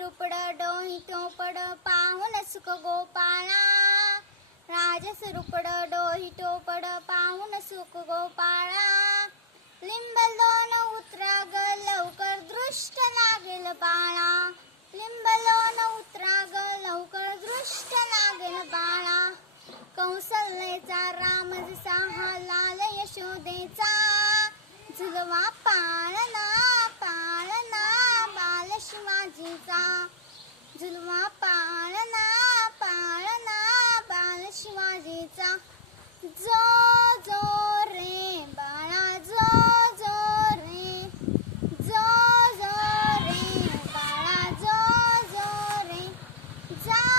रुपड डोही टोपड पाहून सुख गोपाळा. राजस रुपड डोही टोपड पाहून सुख गोपाळा. लिंब लोन उतरा ग लवकर दृष्ट लागेल बाळा. लिंब लोन उतरा ग लवकर दृष्ट लागेल बाळा. कौसल्याचा राम जसा हा लाल यशोदेचा. झुलवा पाळणा पाळणा बाल शिवाजीचा जुलमा पाळणा पाळणा बाल शिवाजीचा. जो जो रे बाळा जो जो रे. जो जो रे बाळा जो जो रे. जा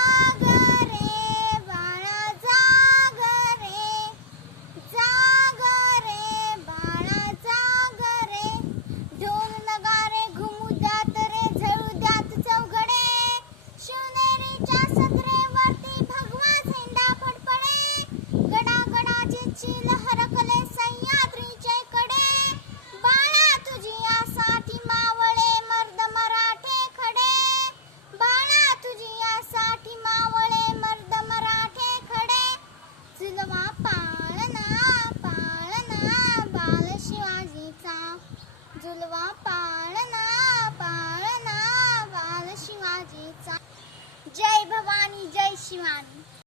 झुलवा पाळणा पाळणा बाल शिवाजीचा जय भवानी जय शिवानी.